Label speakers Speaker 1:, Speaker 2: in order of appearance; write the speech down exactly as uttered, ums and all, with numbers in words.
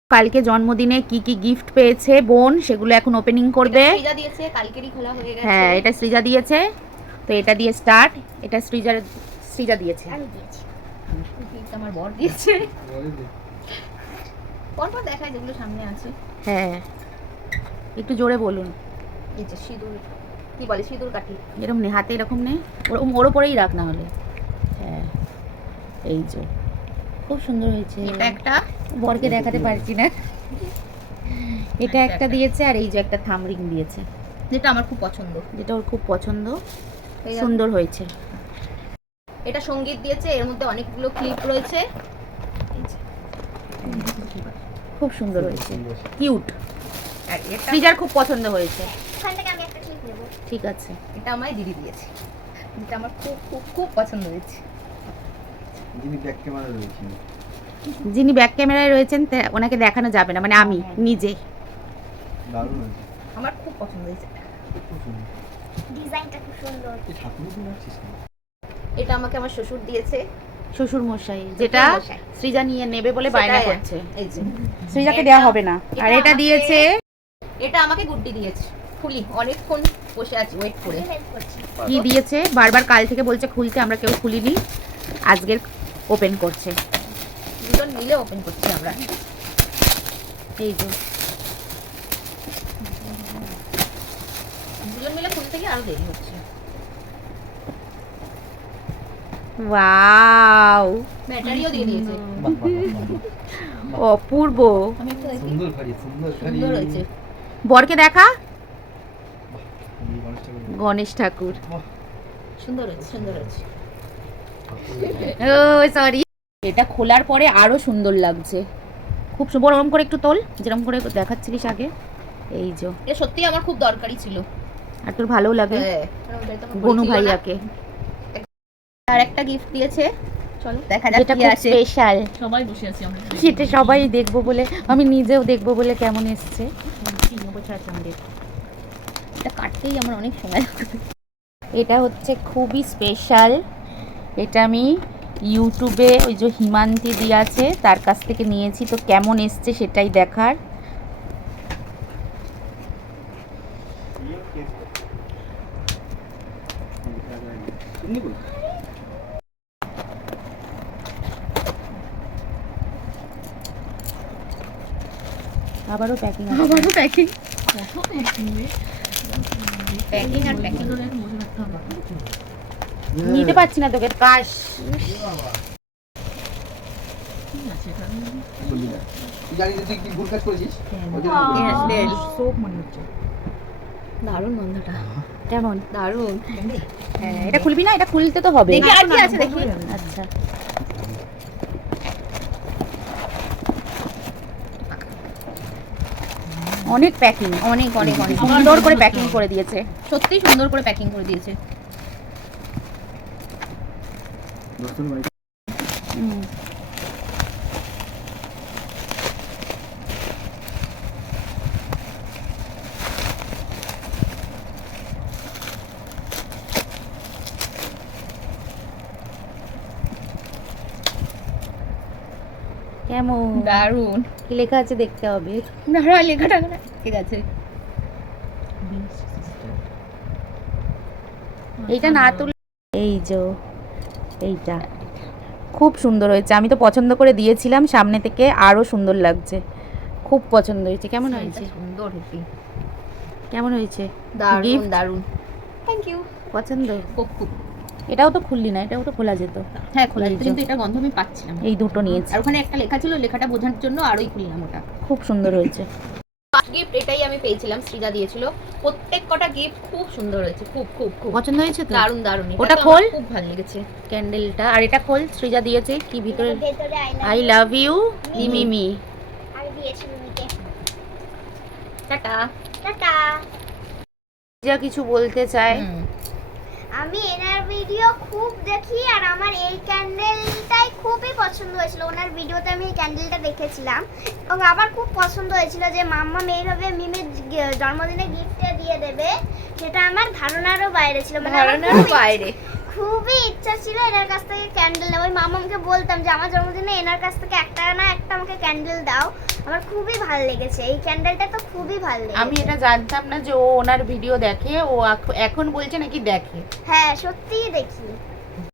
Speaker 1: কালকে জন্মদিনে কি কি গিফট পেয়েছে বোন সেগুলো এখন ওপেনিং করবে।
Speaker 2: সৃজা দিয়েছে, কালকেরই খোলা হয়ে গেছে।
Speaker 1: হ্যাঁ, এটা সৃজা দিয়েছে। তো এটা দিয়ে স্টার্ট। এটা সৃজার সৃজা দিয়েছে।
Speaker 2: আমি দিয়েছি। এটা আমার বর দিয়েছে। পরপর দেখায় যেগুলো সামনে আছে।
Speaker 1: হ্যাঁ, একটু জোরে বলুন।
Speaker 2: এই যে সিঁদুর, কি বলে সিঁদুর কাঠি,
Speaker 1: এরকম নেই, হাতে এরকম নেই, ওরকম ওর ওপরেই রাখ না হলে। হ্যাঁ, এই যে খুব সুন্দর হয়েছে।
Speaker 2: এটা একটা
Speaker 1: বরকে দেখাতে পারছি না। এটা একটা দিয়েছে, আর এই যে একটা থাম রিং দিয়েছে,
Speaker 2: যেটা আমার খুব পছন্দ,
Speaker 1: যেটা ওর খুব পছন্দ। সুন্দর হয়েছে।
Speaker 2: এটা সঙ্গীত দিয়েছে, এর মধ্যে অনেকগুলো ক্লিপ রয়েছে।
Speaker 1: খুব সুন্দর হয়েছে, কিউট। আর এটা সৃজার খুব পছন্দ হয়েছে।
Speaker 2: এখান থেকে আমি একটা ক্লিপ নেব।
Speaker 1: ঠিক আছে।
Speaker 2: এটা আমায় দিদি দিয়েছে, যেটা আমার খুব খুব খুব পছন্দ হয়েছে।
Speaker 3: যিনি ব্যাক ক্যামেরা রয়েছেন,
Speaker 1: যিনি ব্যাক ক্যামেরায় রয়েছেন ওনাকে দেখানো যাবে না, মানে আমি নিজে।
Speaker 3: দারুণ হয়েছে,
Speaker 2: আমার খুব পছন্দ হয়েছে।
Speaker 3: খুব সুন্দর
Speaker 2: ডিজাইনটা, খুব সুন্দর।
Speaker 3: এই ঠাকুরের জন্য আসছিস না?
Speaker 2: এটা আমাকে আমার শ্বশুর দিয়েছে,
Speaker 1: শ্বশুর মশাই, যেটা সৃজা নিয়ে নেবে বলে বায়না করছে।
Speaker 2: এই যে
Speaker 1: সৃজাকে দেওয়া হবে না। আর এটা দিয়েছে,
Speaker 2: এটা আমাকে গুড্ডি দিয়েছে। খুলি, অনেকক্ষণ বসে আছি ওয়েট করে।
Speaker 1: কি দিয়েছে বারবার কাল থেকে বলছে খুলতে, আমরা কেউ খুলিনি, আজকের ওপেন করছে।
Speaker 2: দুজন মিলে ওপেন করছি আমরা।
Speaker 1: এই যে
Speaker 2: দুজন মিলে খুলতে গিয়ে আরো দেরি হচ্ছে।
Speaker 1: ওয়াও,
Speaker 2: ব্যাটারিও দিয়ে দিয়েছে।
Speaker 3: বাহ বাহ বাহ,
Speaker 1: অপূর্ব।
Speaker 2: আমি একটু দেখি।
Speaker 3: সুন্দর ঘড়ি, সুন্দর ঘড়ি।
Speaker 2: সুন্দর হয়েছে।
Speaker 1: বরকে দেখা,
Speaker 3: এই গণেশ ঠাকুর।
Speaker 1: গণেশ ঠাকুর।
Speaker 3: বাহ,
Speaker 2: সুন্দর হয়েছে, সুন্দর হয়েছে।
Speaker 1: ও সরি, এটা খোলার পরে আরো সুন্দর লাগছে। খুব সুন্দর। ওরকম করে একটু তোল, যেরকম করে দেখাচ্ছিলিস আগে। এই যে,
Speaker 2: এটা সত্যি আমার খুব দরকারি ছিল।
Speaker 1: আর তোর ভালো লাগে
Speaker 2: হ্যাঁ,
Speaker 1: বনু ভাইয়াকে।
Speaker 2: আর একটা গিফট দিয়েছে, চলো দেখা যাক
Speaker 1: যেটা
Speaker 2: কি
Speaker 1: খুব
Speaker 2: আছে।
Speaker 1: স্পেশাল।
Speaker 2: সবাই বসে আছি আমরা।
Speaker 1: সেটা সবাই দেখবো বলে, আমি নিজেও দেখবো বলে কেমন এসছে।
Speaker 2: এটা কাটতেই আমার অনেক সময় লাগবে।
Speaker 1: এটা হচ্ছে খুবই স্পেশাল। এটা আমি ইউটিউবে ওই যে হিমান্তি দি আছে তার কাছ থেকে নিয়েছি, তো কেমন এসছে সেটাই দেখার। আবারও প্যাকিং,
Speaker 2: আবারও প্যাকিং, প্যাকিং আর প্যাকিং।
Speaker 1: নিতে পারছি না তোকে, কাশ।
Speaker 3: বলবি না। তুই জানিস যে তুই কি ভুল কাজ করেছিস? ওই জন্য
Speaker 2: ক্যান্ডেল,
Speaker 1: সোপ মনে হচ্ছে।
Speaker 2: দারুণ গন্ধটা,
Speaker 1: কেমন?
Speaker 2: দারুণ।
Speaker 1: হ্যাঁ, এটা খুলবি না? এটা খুলতে তো হবে।
Speaker 2: দেখি আর কি আছে দেখি।
Speaker 1: আচ্ছা, অনেক প্যাকিং,
Speaker 2: অনেক অনেক অনেক
Speaker 1: সুন্দর করে প্যাকিং করে দিয়েছে।
Speaker 2: সত্যি সুন্দর করে প্যাকিং করে দিয়েছে।
Speaker 3: দর্শন ভাই
Speaker 1: হুম। কেমন?
Speaker 2: দারুণ।
Speaker 1: কি লেখা আছে দেখতে হবে।
Speaker 2: দাঁড়া, লেখাটা ঠিক আছে।
Speaker 1: এইটা না তুল, এই যে এইটা খুব সুন্দর হয়েছে। আমি তো পছন্দ করে দিয়েছিলাম, সামনে থেকে আরো সুন্দর লাগছে। খুব পছন্দ হয়েছে। কেমন হয়েছে?
Speaker 2: সুন্দর হেপি,
Speaker 1: কেমন হয়েছে?
Speaker 2: দারুণ
Speaker 1: Gift?
Speaker 2: দারুণ। Thank you.
Speaker 1: পছন্দ?
Speaker 2: খুব খুব।
Speaker 1: এটাও তো খুললি না, এটাও তো খোলা যেত।
Speaker 2: হ্যাঁ খোলা
Speaker 1: এই
Speaker 2: যেত,
Speaker 1: যে।
Speaker 2: কিন্তু এটা গন্ধ আমি পাচ্ছিলাম।
Speaker 1: এই দুটো নিয়েছি।
Speaker 2: আর ওখানে একটা লেখা ছিল, লেখাটা বোঝার জন্য আরোই খুললাম ওটা।
Speaker 1: খুব সুন্দর হয়েছে।
Speaker 2: ফার্স্ট গিফট এটাই আমি পেয়েছিলাম, সৃজা দিয়েছিল। প্রত্যেক কটা গিফট খুব সুন্দর হয়েছে, খুব খুব খুব
Speaker 1: পছন্দ হয়েছে তো?
Speaker 2: দারুণ দারুণ।
Speaker 1: ওটা
Speaker 2: তো
Speaker 1: খোল,
Speaker 2: আমার খুব ভালো লেগেছে
Speaker 1: ক্যান্ডেলটা। আর এটা খোল, সৃজা দিয়েছে কি ভিতরে? আই লাভ ইউ মিমি।
Speaker 4: আর দিয়েছি মিমিকে।
Speaker 2: Tata
Speaker 4: tata.
Speaker 1: যা কিছু বলতে চায়।
Speaker 4: আমি এনার ভিডিও খুব দেখি, আর আমার এই ক্যান্ডেলটাই খুবই পছন্দ হয়েছিল। ওনার ভিডিওতে আমি এই ক্যান্ডেলটা দেখেছিলাম এবং আমার খুব পছন্দ হয়েছিল যে মাম্মা এইভাবে মিমির জন্মদিনে গিফটে দিয়ে দেবে। সেটা আমার ধারণারও বাইরে ছিল, মানে আমার
Speaker 2: ধারণার
Speaker 4: খুব
Speaker 2: বাইরে।
Speaker 4: খুবই ইচ্ছা ছিল এনার কাছ থেকে ক্যান্ডেল নেওয়া। ওই মামামকে বলতাম যে আমার জন্মদিনে এনার কাছ থেকে একটা না একটা আমাকে ক্যান্ডেল দাও। আমার খুবই ভালো লেগেছে এই ক্যান্ডেলটা, তো খুবই ভালো লেগেছে।
Speaker 1: আমি এটা জানতাম না যে ও ওনার ভিডিও দেখে, ও আখ- এখন বলছে নাকি দেখে।
Speaker 4: হ্যাঁ সত্যিই দেখি।